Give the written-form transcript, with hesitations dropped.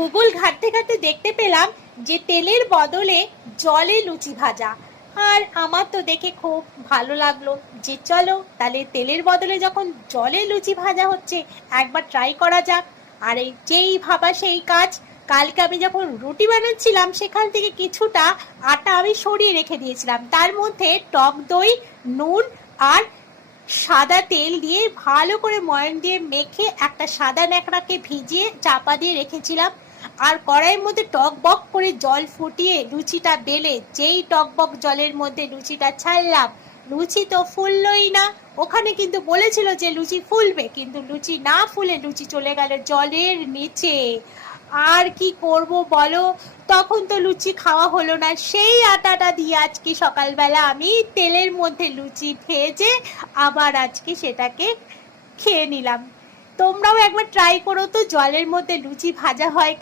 Google ঘাঁটতে ঘাঁটতে দেখতে পেলাম যে তেলের বদলে জলে লুচি ভাজা। আর আমার তো দেখে খুব ভালো লাগলো যে চলো তাহলে তেলের বদলে যখন জলে লুচি ভাজা হচ্ছে একবার ট্রাই করা যাক। আর এই যেই ভাবা সেই কাজ, কালকে আমি যখন রুটি বানাচ্ছিলাম সেখান থেকে কিছুটা আটা আমি সরিয়ে রেখে দিয়েছিলাম, তার মধ্যে টক দই, নুন আর সাদা তেল দিয়ে ভালো করে ময়ান দিয়ে মেখে একটা সাদা ন্যাকড়াকে ভিজিয়ে চাপা দিয়ে রেখেছিলাম। আর কড়াইয়ের মধ্যে টকবক করে জল ফুটিয়ে লুচিটা বেলে যেই টকবক জলের মধ্যে লুচিটা ছাড়লাম, লুচি তো ফুললই না। ওখানে কিন্তু বলেছিল যে লুচি ফুলবে, কিন্তু লুচি না ফুলে লুচি চলে গেল জলের নিচে। আর কি করব বলো, তখন তো লুচি খাওয়া হলো না। সেই আটাটা দিয়ে আজকে সকালবেলা আমি তেলের মধ্যে লুচি ভেজে আবার আজকে সেটাকে খেয়ে নিলাম। তোমরাও একবার ট্রাই করো তো জলের মধ্যে লুচি ভাজা হয়